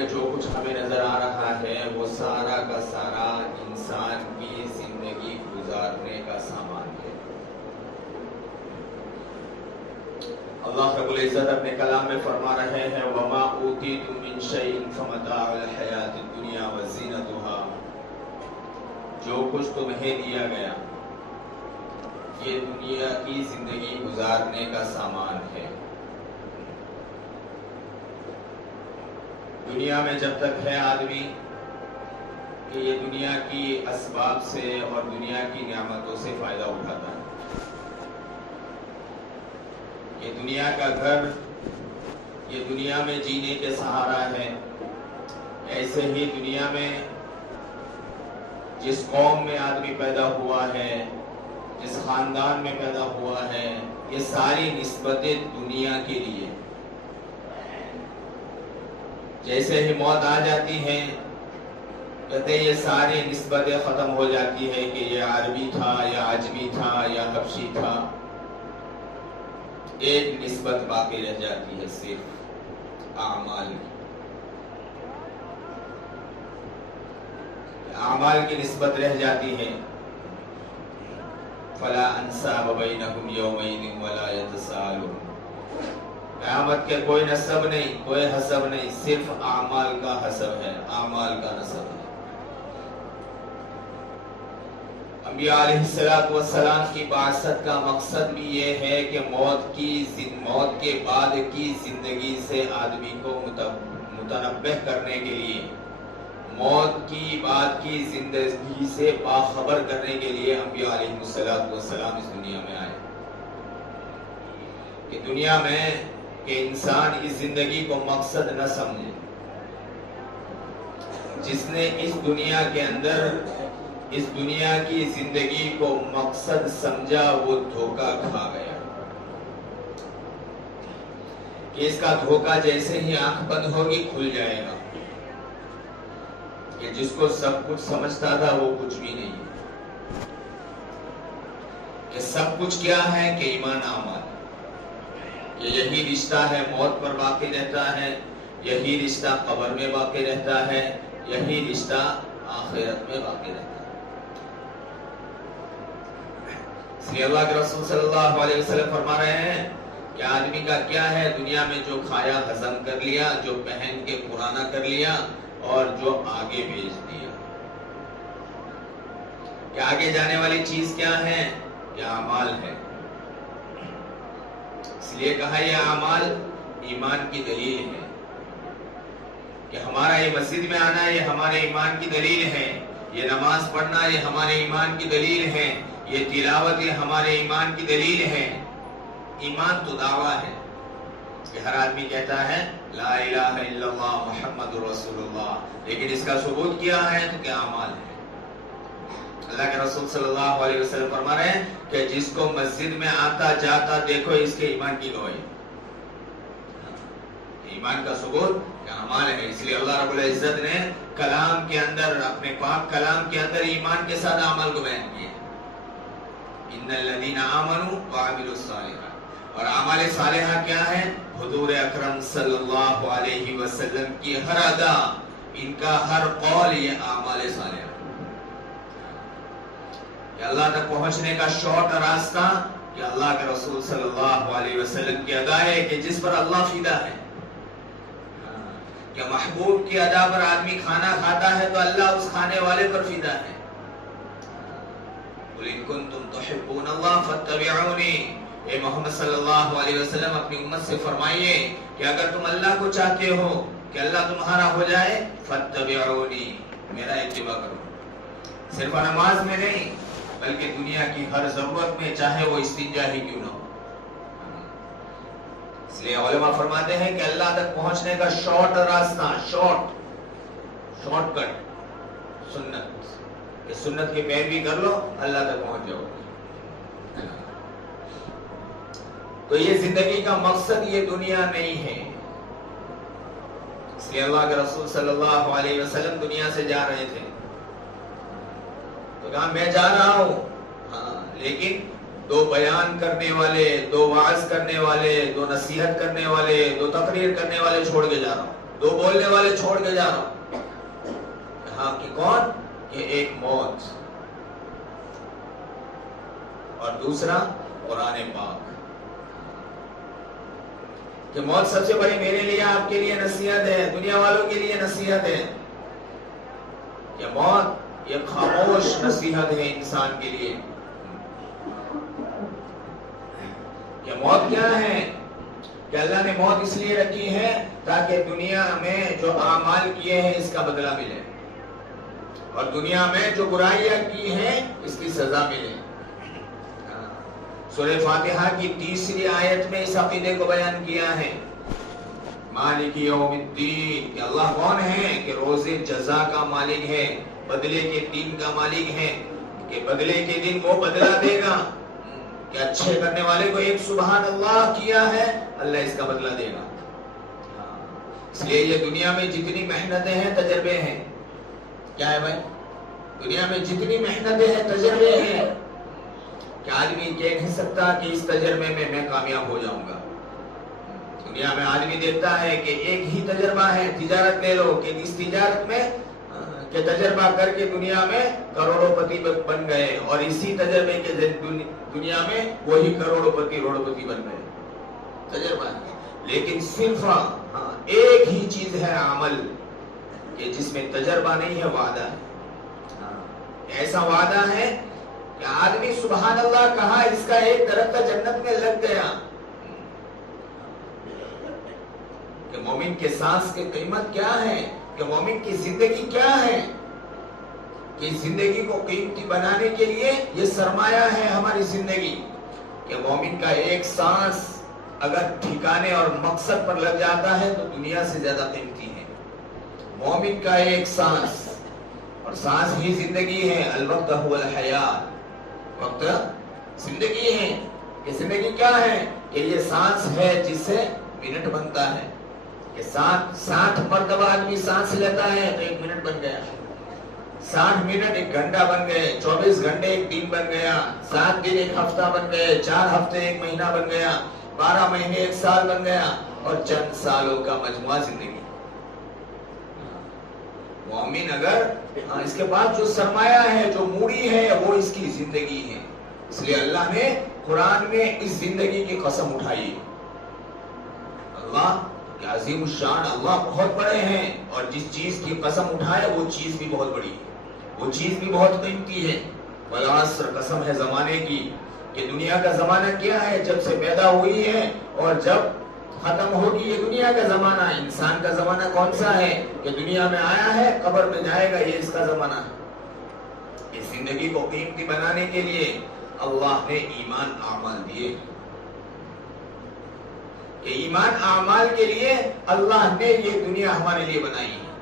میں جو کچھ ہمیں نظر آ رہا ہے وہ سارا کا سارا انسان کی زندگی گزارنے کا سامان ہے۔ اللہ رب العزت اپنے کلام میں فرما رہے ہیں وَمَا أُوتِيتُم مِّن شَيْءٍ فَمَتَاعُ الْحَيَاةِ الدُّنْيَا وَزِينَتُهَا، جو کچھ تمہیں دیا گیا یہ دنیا کی زندگی گزارنے کا سامان ہے۔ دنیا میں جب تک ہے آدمی کہ یہ دنیا کی اسباب سے اور دنیا کی نعمتوں سے فائدہ اٹھاتا ہے۔ یہ دنیا کا گھر، یہ دنیا میں جینے کے سہارا ہے۔ ایسے ہی دنیا میں جس قوم میں آدمی پیدا ہوا ہے، جس خاندان میں پیدا ہوا ہے، یہ ساری نسبتیں دنیا کے لیے۔ جیسے ہی موت آ جاتی ہے کہتے یہ ساری نسبتیں ختم ہو جاتی ہے کہ یہ عربی تھا یا عجمی تھا یا حبشی تھا، ایک نسبت باقی رہ جاتی ہے صرف اعمال کی۔ اعمال کی نسبت رہ جاتی ہے۔ فلا انساب بینہم یومئذ ولا یتساءلون، قیامت کے کوئی نسب نہیں، کوئی حسب نہیں، صرف اعمال کا حسب ہے، اعمال کا نسب ہے۔ انبیاء علیہ السلام کی بعثت کا مقصد بھی یہ ہے کہ موت کے بعد کی زندگی سے آدمی کو متنبہ کرنے کے لیے، موت کی بعد کی زندگی سے باخبر کرنے کے لیے انبیاء علیہ السلام اس دنیا میں آئے کہ دنیا میں کہ انسان اس زندگی کو مقصد نہ سمجھے۔ جس نے اس دنیا کے اندر اس دنیا کی زندگی کو مقصد سمجھا وہ دھوکہ کھا گیا کہ اس کا دھوکہ جیسے ہی آنکھ بند ہوگی کھل جائے گا کہ جس کو سب کچھ سمجھتا تھا وہ کچھ بھی نہیں، کہ سب کچھ کیا ہے کہ ایمان اعمال، یہی رشتہ ہے موت پر باقی رہتا ہے، یہی رشتہ قبر میں باقی رہتا ہے، یہی رشتہ آخرت میں باقی رہتا ہے۔ اس لیے اللہ کے رسول صلی اللہ علیہ وسلم فرما رہے ہیں کہ آدمی کا کیا ہے، دنیا میں جو کھایا ہضم کر لیا، جو پہن کے پرانا کر لیا اور جو آگے بھیج دیا۔ کہ آگے جانے والی چیز کیا ہے؟ کہ اعمال ہے۔ اس لیے کہا یہ اعمال ایمان کی دلیل ہے، کہ ہمارا یہ مسجد میں آنا یہ ہمارے ایمان کی دلیل ہے، یہ نماز پڑھنا یہ ہمارے ایمان کی دلیل ہے، یہ تلاوت یہ ہمارے ایمان کی دلیل ہے۔ ایمان تو دعویٰ ہے کہ ہر آدمی کہتا ہے لا الہ الا اللہ محمد رسول اللہ، لیکن اس کا ثبوت کیا ہے تو کیا اعمال ہے۔ اللہ کے رسول صلی اللہ علیہ وسلم فرما رہے ہیں کہ جس کو مسجد میں آتا جاتا دیکھو اس کے ایمان کی گواہی، ایمان کا ثبوت کہ اعمال ہے۔ اس لیے اللہ رب العزت نے کلام کے اندر، اپنے پاک کلام کے اندر ایمان کے ساتھ عمل کو بیان کیا۔ ان الذین آمنوا وعملوا الصالحات، اور اعمال صالحہ کیا ہے؟ حضور اکرم صلی اللہ علیہ وسلم کی ہر ادا، ان کا ہر قول یہ اعمال صالحہ، کہ اللہ تک پہنچنے کا شارٹ راستہ کہ اللہ کے رسول صلی اللہ علیہ وسلم کی ادا ہے کہ جس پر اللہ فدا ہے۔ کہ محبوب کی ادا پر آدمی کھانا کھاتا ہے تو اللہ اس کھانے والے پر فدا ہے۔ قُلْ إِن كُنتُمْ تُحِبُّونَ اللَّهَ فَاتَّبِعُونِي، اے محمد صلی اللہ علیہ وسلم اپنی امت سے فرمائیے کہ اگر تم اللہ کو چاہتے ہو کہ اللہ تمہارا ہو جائے، فَاتَّبِعُونِي، میرا اتباع کرو۔ صرف نماز میں نہیں بلکہ دنیا کی ہر ضرورت میں، چاہے وہ استنجا ہی کیوں نہ ہو۔ اس لیے علماء فرماتے ہیں کہ اللہ تک پہنچنے کا شارٹ راستہ، شارٹ کٹ سنت، کہ سنت کی پیروی کر لو اللہ تک پہنچ جاؤ۔ تو یہ زندگی کا مقصد یہ دنیا نہیں ہے۔ اس لیے اللہ کے رسول صلی اللہ علیہ وسلم دنیا سے جا رہے تھے تو کہا میں جا رہا ہوں، ہاں، لیکن دو بیان کرنے والے، دو وعظ کرنے والے، دو نصیحت کرنے والے، دو تقریر کرنے والے چھوڑ کے جا رہا ہوں۔ دو بولنے والے چھوڑ کے جا رہا ہوں. ہاں کہ کون؟ کہ ایک موت اور دوسرا قرآن پاک. کہ موت سب سے بڑی میرے لیے آپ کے لیے نصیحت ہے، دنیا والوں کے لیے نصیحت ہے. کہ موت یہ خاموش نصیحت ہے انسان کے لیے. کہ موت کیا ہے؟ کہ اللہ نے موت اس لیے رکھی ہے تاکہ دنیا میں جو اعمال کیے ہیں اس کا بدلہ ملے، اور دنیا میں جو برائیاں کی ہیں اس کی سزا ملے. سورہ فاتحہ کی 30 آیت میں اس عقیدے کو بیان کیا ہے. مالک یوم الدین، کہ اللہ کون ہے؟ کہ روز جزا کا مالک ہے، بدلے کے دن کا مالک ہے. کہ بدلے کے دن وہ بدلہ دے گا. کہ اچھے کرنے والے کو ایک سبحان اللہ کیا ہے، اللہ اس کا بدلہ دے گا. اس لیے یہ دنیا میں جتنی محنتیں ہیں تجربے ہیں. کیا ہے بھائی؟ دنیا میں جتنی محنتیں ہیں تجربے ہیں. کہ آدمی کہہ نہیں سکتا کہ اس تجربے میں کامیاب ہو جاؤں گا. دنیا میں آدمی دیکھتا ہے کہ ایک ہی تجربہ ہے. تجارت لے لو کہ اس تجارت میں کہ تجربہ کر کے دنیا میں کروڑوں پتی بن گئے، اور اسی تجربے کے دنیا میں وہی کروڑوں پتی بن گئے. تجربہ ہے. لیکن صرف ایک ہی چیز ہے عمل، کہ جس میں تجربہ نہیں ہے، وعدہ ہے. ایسا وعدہ ہے کہ آدمی سبحان اللہ کہا، اس کا ایک درخت جنت میں لگ گیا. کہ مومن کے سانس کی قیمت کیا ہے؟ کہ مومن کی زندگی کیا ہے؟ کہ زندگی کو قیمتی بنانے کے لیے یہ سرمایہ ہے ہماری زندگی. کہ مومن کا ایک سانس اگر ٹھکانے اور مقصد پر لگ جاتا ہے تو دنیا سے زیادہ قیمتی ہے. مومن کا ایک سانس، اور سانس ہی زندگی ہے. الوقت هو الحیات، وقت زندگی ہے. کہ زندگی کیا ہے؟ کہ یہ سانس ہے جس سے منٹ بنتا ہے. کہ 60 مرتبہ آدمی سانس لیتا ہے تو 1 منٹ بن گیا. 60 منٹ 1 گھنٹہ بن گئے. 24 گھنٹے 1 دن بن گیا. 7 دن 1 ہفتہ بن گئے. 4 ہفتے 1 مہینہ بن گیا. 12 مہینے 1 سال بن گیا. اور چند سالوں کا مجموعہ زندگی. مومن اگر اس کے بعد جو سرمایہ ہے، جو موڑی ہے، وہ اس کی زندگی ہے. اس لیے اللہ نے قرآن میں اس زندگی کی قسم اٹھائی. اللہ کہ عظیم الشان اللہ بہت بڑے ہیں، اور جس چیز کی قسم اٹھائے وہ چیز بھی بہت بڑی ہے، وہ چیز بھی بہت قیمتی ہے. والعصر، قسم ہے زمانے کی. کہ دنیا کا زمانہ کیا ہے؟ جب سے پیدا ہوئی ہے اور جب ختم ہوگی یہ دنیا کا زمانہ. انسان کا زمانہ کون سا ہے؟ کہ دنیا میں آیا ہے، قبر میں جائے گا، یہ اس کا زمانہ ہے. اس زندگی کو قیمتی بنانے کے لیے اللہ نے ایمان اعمال دیے. کہ ایمان اعمال کے لیے اللہ نے یہ دنیا ہمارے لیے بنائی ہے.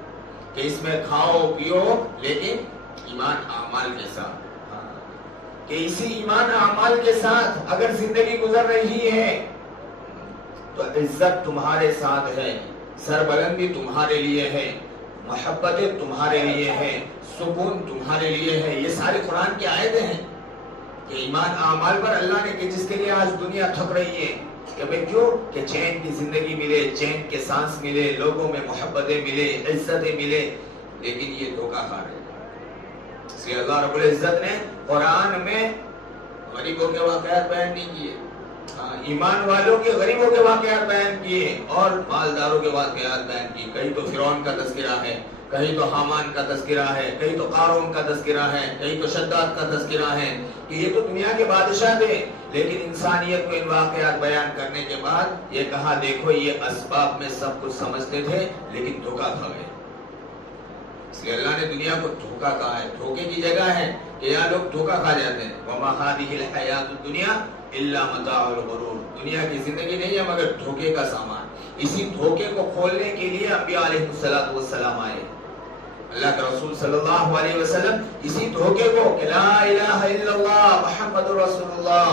کہ اس میں کھاؤ پیو، لیکن ایمان اعمال کے ساتھ. کہ اسی ایمان اعمال کے ساتھ اگر زندگی گزر رہی ہے تو عزت تمہارے ساتھ ہے، سربلندی تمہارے لیے ہے، محبتیں تمہارے لیے ہے، سکون تمہارے لیے ہے. یہ سارے قرآن کی آیتیں ہیں. کہ ایمان اعمال پر اللہ نے، کہ جس کے لیے آج دنیا تھک رہی ہے، کہ بھئی کیوں؟ کہ چین کی زندگی ملے، چین کے سانس ملے، لوگوں میں محبتیں ملے، عزتیں ملے، لیکن یہ دھوکہ کھا رہے. اس لیے اللہ رب العزت نے قرآن میں غریبوں کے واقعات بیان نہیں کیے، ایمان والوں کے غریبوں کے واقعات بیان کیے، اور مالداروں کے واقعات بیان کیے. کہیں تو فرعون کا تذکرہ ہے، کہیں تو حامان کا تذکرہ ہے، کہیں تو قارون کا تذکرہ ہے، کہیں تو شداد کا تذکرہ ہے. کہ یہ تو دنیا کے بادشاہ تھے، لیکن انسانیت کو ان واقعات بیان کرنے کے بعد یہ کہا دیکھو یہ اسباب میں سب کچھ سمجھتے تھے لیکن دھوکہ کھا گئے. اس لیے اللہ نے دنیا کو دھوکہ کہا ہے، دھوکے کی جگہ ہے کہ یہاں لوگ دھوکہ کھا جاتے ہیں. وَمَا هَٰذِهِ الْحَيَاةُ الدُّنْيَا إِلَّا مَتَاعُ الْغُرُورِ. دنیا کی زندگی نہیں ہے مگر دھوکے کا سامان. اسی دھوکے کو کھولنے کے لیے انبیاء علیہ السلام آئے. اللہ کے رسول صلی اللہ علیہ وسلم اسی دھوکے کو کہ لا الہ الا اللہ محمد رسول اللہ.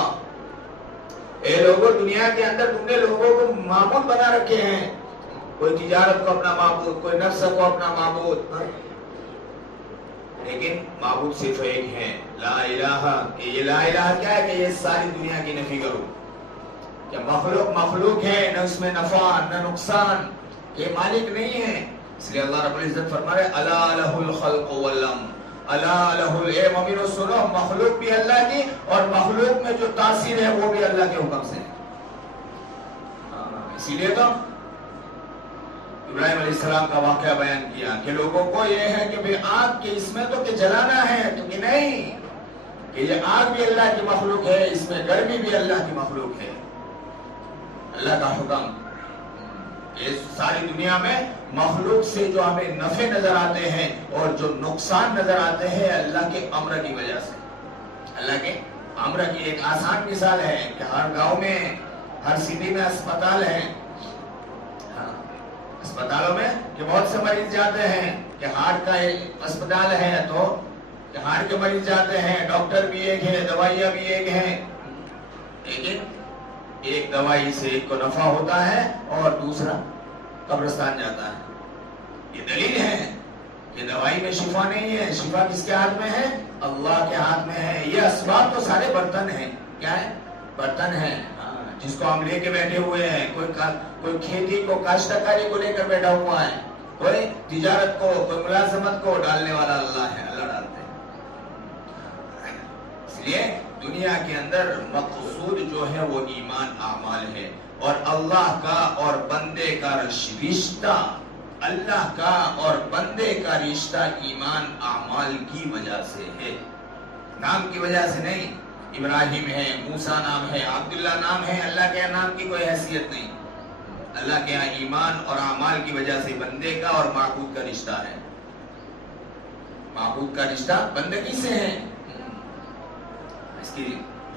اے لوگوں، دنیا کے اندر تم نے لوگوں کو معبود بنا رکھے ہیں. کوئی تجارت کو اپنا معبود، کوئی نفس کو اپنا معبود، لیکن معبود صرف ایک ہے، لا الہ. کہ یہ لا الہ کیا ہے؟ کہ یہ ساری دنیا کی نفی کرو. کہ مخلوق ہے، نہ اس میں نفع نہ نقصان، یہ مالک نہیں ہے. اس لیے اللہ رب العزت فرما رہے الا لہ الخلق والامر، الا لہ، اے مومنو سنو، مخلوق بھی اللہ کی اور مخلوق میں جو تاثیر ہے وہ بھی اللہ کے حکم سے. اسی لیے تو ابراہیم علیہ السلام کا واقعہ بیان کیا کہ لوگوں کو یہ ہے کہ بھئی آگ کے اس میں تو کہ جلانا ہے، تو کہ نہیں، کہ یہ آگ بھی اللہ کی مخلوق ہے، اس میں گرمی بھی اللہ کی مخلوق ہے. اللہ کا حکم. اس ساری دنیا میں مخلوق سے جو ہمیں نفع نظر آتے ہیں اور جو نقصان نظر آتے ہیں اللہ کے امر کی وجہ سے. اللہ کے امر کی ایک آسان مثال ہے کہ ہر گاؤں میں، ہر سٹی میں اسپتال ہے. اسپتالوں میں کہ بہت سے مریض جاتے ہیں کہ ہارٹ کا ایک اسپتال ہے تو کہ ہارٹ کے مریض جاتے ہیں، ڈاکٹر بھی ایک ہے، دوائیاں بھی ایک ہیں، لیکن ایک دوائی سے ایک کو نفع ہوتا ہے اور دوسرا قبرستان جاتا ہے. یہ دلیل ہے کہ دوائی میں شفا نہیں ہے. شفا کس کے ہاتھ میں ہے؟ اللہ کے ہاتھ میں ہے. یہ اسباب تو سارے برتن ہیں. کیا ہے؟ برتن ہیں جس کو ہم لے کے بیٹھے ہوئے ہیں. کوئی کھیتی کو، کاشتکاری کو لے کر بیٹھا ہوا ہے، کوئی تجارت کو، کوئی ملازمت کو ڈالنے والا اللہ ہے، اللہ ڈالتے ہیں. اس لیے دنیا کے اندر مقصود جو ہے وہ ایمان اعمال ہے، اور اللہ کا اور بندے کا رشتہ، اللہ کا اور بندے کا رشتہ ایمان اعمال کی وجہ سے ہے، نام کی وجہ سے نہیں. ابراہیم ہے، موسیٰ نام ہے، عبداللہ نام ہے، اللہ کے نام کی کوئی حیثیت نہیں. اللہ کے یہاں ایمان اور اعمال کی وجہ سے بندے کا اور معبود کا رشتہ ہے. معبود کا رشتہ بندگی سے ہے. اس کی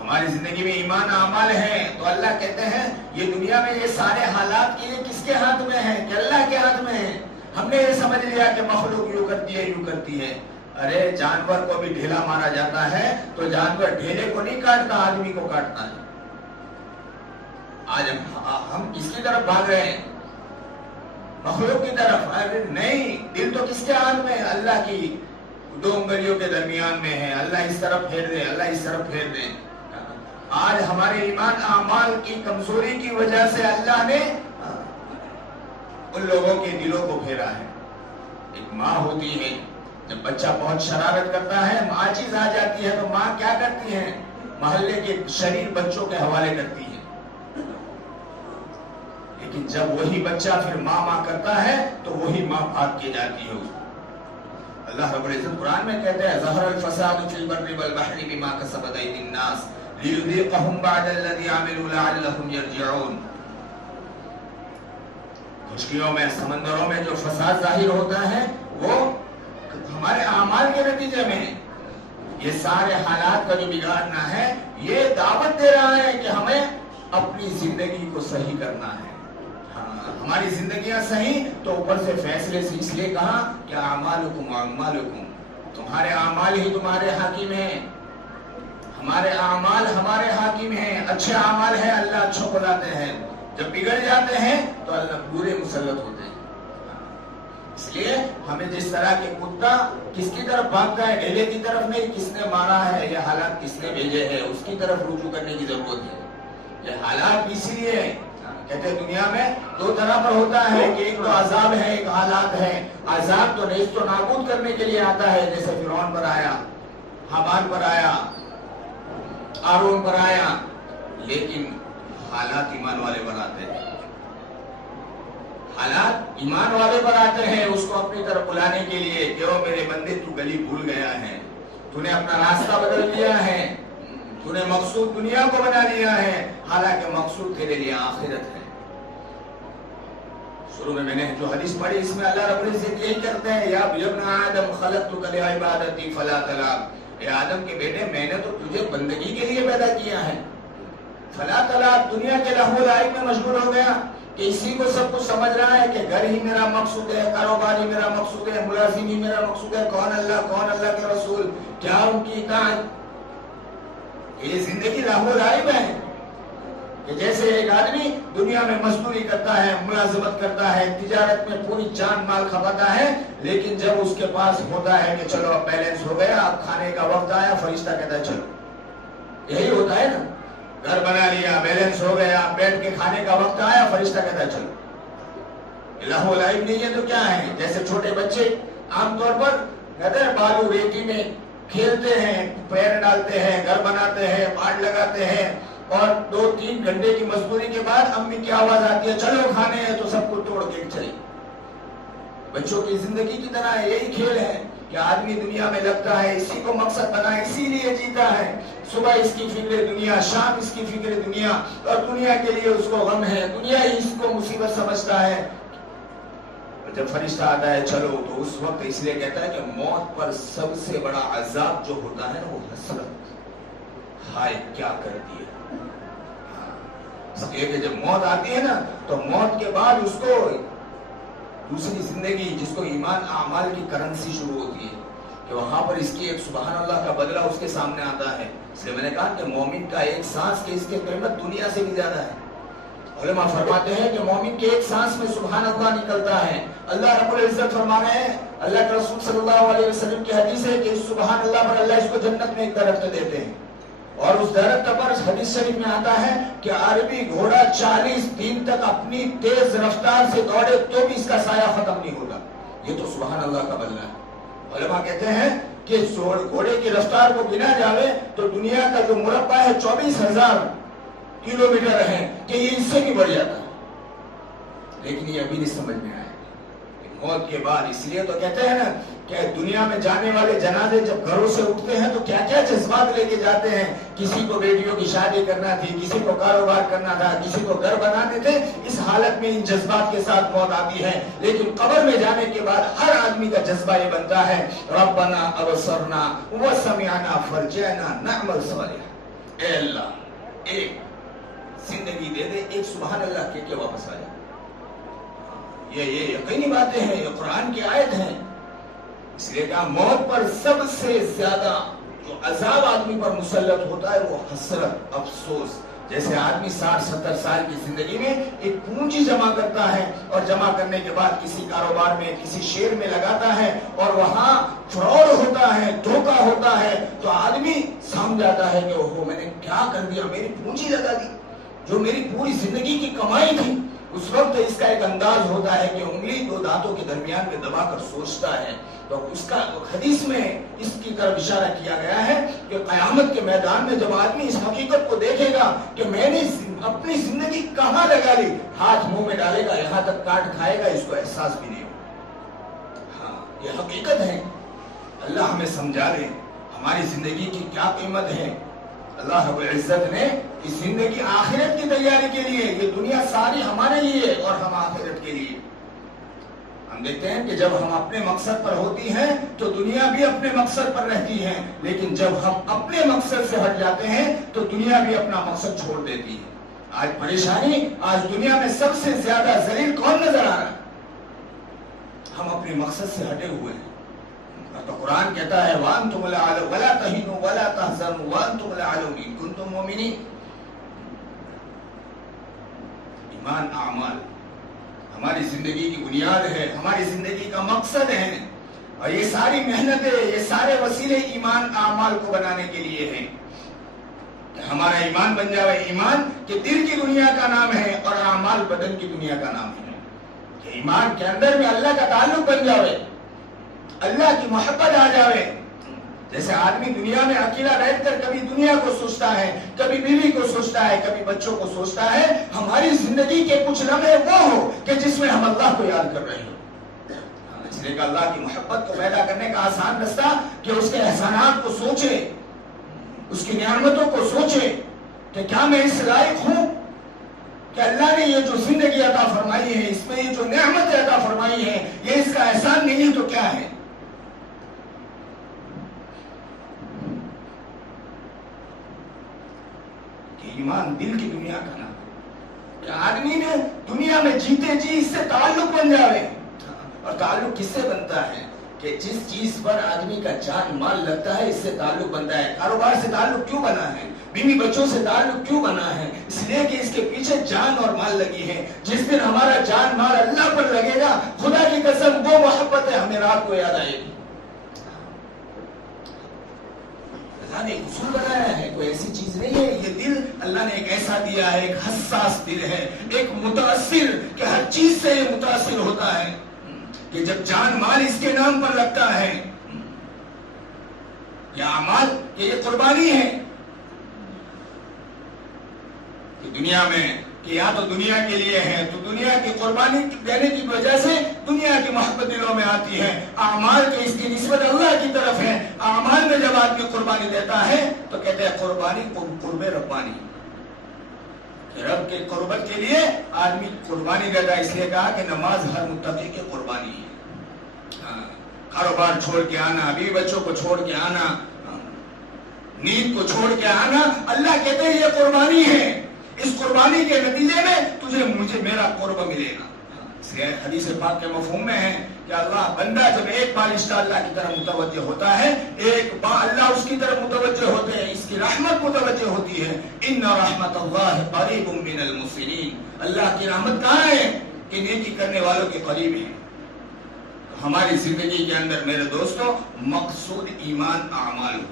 ہماری زندگی میں ایمان اعمال ہے تو اللہ کہتے ہیں یہ دنیا میں یہ سارے حالات کی کس کے ہاتھ میں ہیں؟ کہ اللہ کے ہاتھ میں ہے. ہم نے یہ سمجھ لیا کہ مخلوق یوں کرتی ہے، یوں کرتی ہے. ارے جانور کو بھی ڈھیلا مارا جاتا ہے تو جانور ڈھیلے کو نہیں کاٹتا، آدمی کو کاٹتا ہے. آج ہم کس کی طرف بھاگ رہے ہیں؟ مخلوق کی طرف. ارے نہیں، دل تو کس کے ہاتھ میں ہے؟ اللہ کی دو انگلیوں کے درمیان میں ہے. اللہ اس طرف پھیر دے، اللہ اس طرف پھیر دے. آج ہمارے ایمان اعمال کی کمزوری کی وجہ سے اللہ نے ان لوگوں کے دلوں کو پھیرا ہے. ایک ماں ہوتی ہے، جب بچہ بہت شرارت کرتا ہے، ماچیز آ جاتی ہے تو ماں کیا کرتی ہے؟ محلے کے شریر بچوں کے حوالے کرتی ہے. لیکن جب وہی بچہ پھر ماں کرتا ہے تو وہی ماں بھاگ کے جاتی ہے. اللہ رب العزت قرآن میں کہتے ہیں ظہر الفساد فی البر والبحر بما کسبت ایدی الناس لیذیقہم بعد الذی عملوا لعلہم یرجعون. خشکیوں میں، سمندروں میں جو فساد ظاہر ہوتا ہے وہ ہمارے اعمال کے نتیجے میں. یہ سارے حالات کا جو بگاڑنا ہے یہ دعوت دے رہا ہے کہ ہمیں اپنی زندگی کو صحیح کرنا ہے. ہماری زندگیاں صحیح تو اوپر سے فیصلے سے اس لیے کہا کہ اعمالکم اعمالکم، تمہارے اعمال ہی تمہارے حاکم ہیں. ہمارے اعمال ہمارے حاکم ہیں. اچھے اعمال ہیں اللہ اچھوں کو لاتے ہیں، جب بگڑ جاتے ہیں تو اللہ برے مسلط ہوتے ہیں. اس لیے ہمیں جس طرح کے کتا کس کی طرف بھاگتا ہے؟ ڈھیلے کی طرف نہیں، کس نے مارا ہے یا حالات کس نے بھیجے ہیں اس کی طرف رجوع کرنے کی ضرورت ہے. یہ حالات اسی لیے کہتے ہیں دنیا میں دو طرح پر ہوتا ہے کہ ایک تو عذاب ہے، ایک حالات ہے. عذاب تو نیست و نابود کرنے کے لیے آتا ہے، جیسے فرعون پر آیا، حامان پر آیا، قارون پر آیا. لیکن حالات ایمان والے پر آتے ہیں. حالات ایمان والے پر آتے ہیں اس کو اپنی طرف بلانے کے لیے کہ او میرے بندے تو گلی بھول گیا ہے، تو نے اپنا راستہ بدل لیا ہے، تو نے مقصود دنیا کو بنا لیا ہے، حالانکہ مقصود تیرے لیے آخرت ہے. شروع میں نے جو حدیث پڑھی اس میں اللہ رب العزت یہی کرتے ہیں یا ابن آدم خلقتک لعبادتی فلا تلعب. اے آدم کے بیٹے میں نے تو تجھے بندگی کے لیے پیدا کیا ہے. فلا تلعب، دنیا کے لہو لعب میں مشغول ہو گیا کہ اسی کو سب کچھ سمجھ رہا ہے کہ گھر ہی میرا مقصود ہے، کاروبار ہی میرا مقصود ہے، ملازم ہی میرا مقصود ہے، کون اللہ کے رسول، کیا ان کی اطاعت. یہ زندگی لہو لعب ہے کہ جیسے ایک آدمی دنیا میں مزدوری کرتا ہے، ملازمت کرتا ہے، تجارت میں پوری جان مال کھپاتا ہے، لیکن جب اس کے پاس ہوتا ہے کہ چلو اب بیلنس ہو گیا، اب کھانے کا وقت آیا، فرشتہ کہتا ہے چلو. یہی ہوتا ہے نا، گھر بنا لیا، بیلنس ہو گیا، بیٹھ کے کھانے کا وقت آیا، فرشتہ کہتا ہے چلو. لہو لعب نہیں ہے تو کیا ہے؟ جیسے چھوٹے بچے عام طور پر کہتے ہیں بالو ریتی میں کھیلتے ہیں، پیر ڈالتے ہیں، گھر بناتے ہیں، پاٹ لگاتے ہیں، اور 2-3 گھنٹے کی مزدوری کے بعد امی کی آواز آتی ہے چلو کھانے ہیں، تو سب کو توڑ کے چلی۔ بچوں کی زندگی کی طرح یہی کھیل ہے کہ آدمی دنیا میں لگتا ہے، اسی کو مقصد بنا، اسی لیے جیتا ہے۔ صبح اس کی فکر دنیا، شام اس کی فکر دنیا، اور دنیا کے لیے اس کو غم ہے، دنیا ہی اس کو مصیبت سمجھتا ہے۔ جب فرشتہ آتا ہے چلو، تو اس وقت اس لیے کہتا ہے کہ موت پر سب سے بڑا عذاب جو ہوتا ہے نا وہ حسرت، ہائے کیا کر دیا۔ اس لیے کہ جب موت آتی ہے نا تو موت کے بعد اس کو دوسری زندگی، جس کو ایمان اعمال کی کرنسی شروع ہوتی ہے، کہ وہاں پر اس کی ایک سبحان اللہ کا بدلہ اس کے سامنے آتا ہے۔ اس لیے میں نے کہا کہ مومن کا ایک سانس کے اس کے قیمت دنیا سے بھی زیادہ ہے۔ علماء فرماتے ہیں کہ مومن کے ایک سانس میں سبحان اللہ نکلتا ہے۔ اللہ رب العزت فرما رہے ہیں، اللہ کے رسول صلی اللہ علیہ وسلم کی حدیث ہے کہ اس سبحان اللہ پر اللہ اس کو جنت میں ایک درخت دیتے ہیں، اور اس درخت پر حدیث شریف میں آتا ہے کہ عربی گھوڑا 40 دن تک اپنی تیز رفتار سے دوڑے تو بھی اس کا سایہ ختم نہیں ہوتا۔ یہ تو سبحان اللہ کا بدلہ ہے۔ علماء کہتے ہیں کہ گھوڑے کی رفتار کو گنا جاوے تو دنیا کا جو مربع ہے 24,000 کلومیٹر ہے، کہ یہ اس سے بھی بڑھ جاتا ہے، لیکن یہ ابھی نہیں سمجھ میں آیا موت کے بعد۔ اس لیے تو کہتے ہیں نا کہ دنیا میں جانے والے جنازے جب گھروں سے اٹھتے ہیں تو کیا کیا جذبات لے کے جاتے ہیں۔ کسی کو بیٹیوں کی شادی کرنا تھی، کسی کو کاروبار کرنا تھا، کسی کو گھر بنانے تھے۔ اس حالت میں ان جذبات کے ساتھ موت آتی ہے، لیکن قبر میں جانے کے بعد ہر آدمی کا جذبہ یہ بنتا ہے ربنا ابصرنا وسمعنا فرجعنا نعمل صالحا۔ اے اللہ ایک زندگی دے دے، ایک سبحان اللہ کے واپس آ جائے۔ یہ یقینی باتیں ہیں، یہ قرآن کی آیت ہیں۔ اس لیے کہا موت پر سب سے زیادہ جو عذاب آدمی پر مسلط ہوتا ہے وہ حسرت، افسوس۔ جیسے آدمی 60-70 سال کی زندگی میں ایک پونجی جمع کرتا ہے، اور جمع کرنے کے بعد کسی کاروبار میں، کسی شیئر میں لگاتا ہے، اور وہاں فراڈ ہوتا ہے، دھوکہ ہوتا ہے، تو آدمی سمجھ جاتا ہے کہ اوہو میں نے کیا کر دیا، میری پونجی لگا دی جو میری پوری زندگی کی کمائی تھی۔ اس وقت اس کا ایک انداز ہوتا ہے کہ انگلی 2 دانتوں کے درمیان میں دبا کر سوچتا ہے۔ تو اس کا حدیث میں اس کی طرف اشارہ کیا گیا ہے کہ قیامت کے میدان میں جب آدمی اس حقیقت کو دیکھے گا کہ میں نے اپنی زندگی کہاں لگا لی، ہاتھ منہ میں ڈالے گا، یہاں تک کاٹ کھائے گا، اس کو احساس بھی نہیں ہوگا۔ ہاں یہ حقیقت ہے، اللہ ہمیں سمجھا دے ہماری زندگی کی کیا قیمت ہے۔ اللہ رب العزت نے اس زندگی آخرت کی تیاری کے لیے، یہ دنیا ساری ہمارے لیے اور ہم آخرت کے لیے۔ ہم دیکھتے ہیں کہ جب ہم اپنے مقصد پر ہوتی ہیں تو دنیا بھی اپنے مقصد پر رہتی ہے، لیکن جب ہم اپنے مقصد سے ہٹ جاتے ہیں تو دنیا بھی اپنا مقصد چھوڑ دیتی ہے۔ آج پریشانی، آج دنیا میں سب سے زیادہ ذلیل کون نظر آ رہا ہے؟ ہم اپنے مقصد سے ہٹے ہوئے ہیں۔ تو قرآن کہتا ہے وَأَنْتُمُ الْأَعْلَوْنَ وَلَا تَهِنُوا وَلَا تَحْزَنُوا وَأَنْتُمُ الْأَعْلَوْنَ إِن كُنتُم مُؤْمِنِينَ۔ ایمان اعمال ہماری زندگی کی بنیاد ہے، ہماری زندگی کا مقصد ہے، اور یہ ساری محنتیں، یہ سارے وسیلے ایمان اعمال کو بنانے کے لیے ہیں کہ ہمارا ایمان بن جائے۔ ایمان کہ دل کی دنیا کا نام ہے اور اعمال بدن کی دنیا کا نام ہے، کہ ایمان کے اندر میں اللہ کا تعلق بن جائے، اللہ کی محبت آ جائے۔ جیسے آدمی دنیا میں اکیلا بیٹھ کر کبھی دنیا کو سوچتا ہے، کبھی بیوی کو سوچتا ہے، کبھی بچوں کو سوچتا ہے، ہماری زندگی کے کچھ لمحے وہ ہو کہ جس میں ہم اللہ کو یاد کر رہے ہوں۔ اس لیے کہ اللہ کی محبت کو پیدا کرنے کا آسان رستہ کہ اس کے احسانات کو سوچے، اس کی نعمتوں کو سوچے کہ کیا میں اس لائق ہوں کہ اللہ نے یہ جو زندگی عطا فرمائی ہے، اس میں یہ جو نعمت عطا فرمائی ہے، یہ اس کا احسان نہیں ہے تو کیا ہے؟ کہ ایمان دل کی دنیا کا نام ہے، کہ آدمی نے دنیا میں جیتے جی اس سے تعلق بن جاوے۔ اور تعلق کس سے بنتا ہے؟ کہ جس چیز پر آدمی کا جان مال لگتا ہے اس سے تعلق بنتا ہے۔ کاروبار سے تعلق کیوں بنا ہے؟ بیوی بچوں سے تعلق کیوں بنا ہے؟ اس لیے کہ اس کے پیچھے جان اور مال لگی ہے۔ جس دن ہمارا جان مال اللہ پر لگے گا، خدا کی قسم وہ محبت ہے ہمیں رات کو یاد آئے گی۔ اللہ نے اصول بنایا ہے، کوئی ایسی چیز نہیں ہے۔ یہ دل اللہ نے ایک ایسا دیا ہے، ایک حساس دل ہے، ایک متاثر کہ ہر چیز سے یہ متاثر ہوتا ہے کہ جب جان مال اس کے نام پر لگتا ہے، یہ اعمال کہ یہ قربانی ہے کہ دنیا میں کہ یا تو دنیا کے لیے ہے تو دنیا کی قربانی دینے کی وجہ سے دنیا کی محبت دلوں میں آتی ہے، اعمال کے اس کی نسبت اللہ کی طرف ہے۔ اعمال میں جب آدمی قربانی دیتا ہے تو کہتے ہیں قربانی قرب ربانی، رب کے قربت کے لیے آدمی قربانی دیتا ہے۔ اس لیے کہا کہ نماز ہر متقی کی قربانی ہے، کاروبار چھوڑ کے آنا، بیوی بچوں کو چھوڑ کے آنا، نیند کو چھوڑ کے آنا، اللہ کہتے ہیں یہ قربانی ہے، اس قربانی کے نتیجے میں تجھے مجھے میرا قرب ملے گا۔ حدیث پاک کے مفہوم میں ہے کہ اللہ بندہ جب ایک بار اللہ کی طرف متوجہ ہوتا ہے، ایک بار اللہ اس کی طرف متوجہ ہوتے ہیں، اس کی رحمت متوجہ ہوتی ہے۔ ان رحمت اللہ قریب من المحسنین، اللہ کی رحمت کہاں ہے کہ نیکی کرنے والوں کے قریب ہے۔ ہماری زندگی کے اندر میرے دوستوں مقصود ایمان اعمال ہو،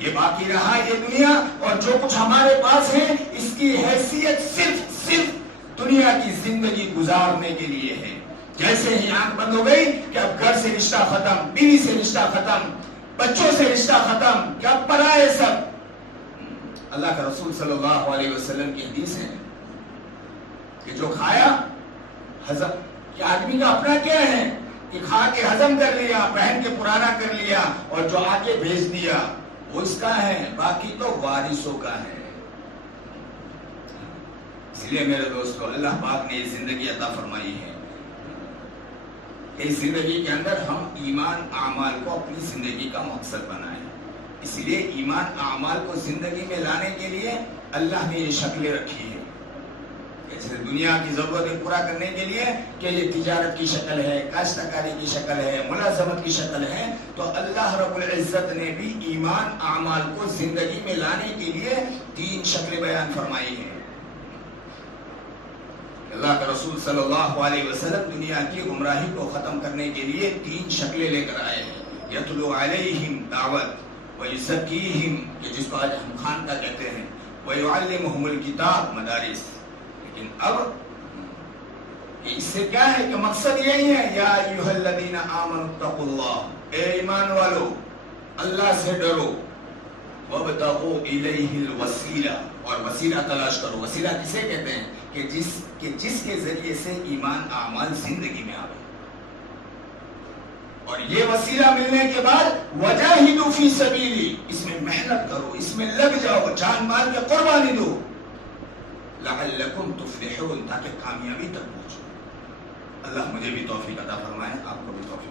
یہ باقی رہا یہ دنیا اور جو کچھ ہمارے پاس ہے اس کی حیثیت صرف دنیا کی زندگی گزارنے کے لیے ہے۔ جیسے ہی آنکھ بند ہو گئی کہ اب گھر سے رشتہ ختم، بیوی سے رشتہ ختم، بچوں سے رشتہ ختم، کیا پرائے سب۔ اللہ کا رسول صلی اللہ علیہ وسلم کی حدیث ہے کہ جو کھایا ہضم، کہ آدمی کا اپنا کیا ہے کہ کھا کے ہضم کر لیا، پہن کے پرانا کر لیا اور جو آگے بھیج دیا وہ اس کا ہے، باقی تو وارثوں کا ہے۔ اس لیے میرے دوستو اللہ پاک نے یہ زندگی عطا فرمائی ہے، اس زندگی کے اندر ہم ایمان اعمال کو اپنی زندگی کا مقصد بنائیں۔ اس لیے ایمان اعمال کو زندگی میں لانے کے لیے اللہ نے یہ شکلیں رکھی ہیں، جیسے دنیا کی ضرورتیں پورا کرنے کے لیے کہ یہ تجارت کی شکل ہے، کاشتکاری کی شکل ہے، ملازمت کی شکل ہے، تو اللہ رب العزت نے بھی ایمان اعمال کو زندگی میں لانے کے لیے 3 شکلیں بیان فرمائی ہیں۔ اللہ کے رسول صلی اللہ علیہ وسلم دنیا کی گمراہی کو ختم کرنے کے لیے 3 شکلیں لے کر آئے ہیں۔ یتلو علیہم دعوت ویزکیہم، کہ جس کو آج ہم خانقاہ کہتے ہیں، ویعلمہم الکتاب، مدارس۔ لیکن اب اس سے کیا ہے کہ مقصد یہی ہے، یا ایھا الذین آمنوا اتقوا اللہ، اے ایمان والو اللہ سے ڈرو، وابتغوا الیہ الوسیلہ، اور وسیلہ تلاش کرو۔ وسیلہ کسے کہتے ہیں کہ جس کے ذریعے سے ایمان اعمال زندگی میں آئے، اور یہ وسیلہ ملنے کے بعد وجاہدوا فی سبیلی، اس میں محنت کرو، اس میں لگ جاؤ، جان مال کے قربانی دو، لعلکم تفلحون، تاکہ کامیابی تک پہنچو۔ اللہ مجھے بھی توفیق عطا فرمائے، آپ کو بھی توفیق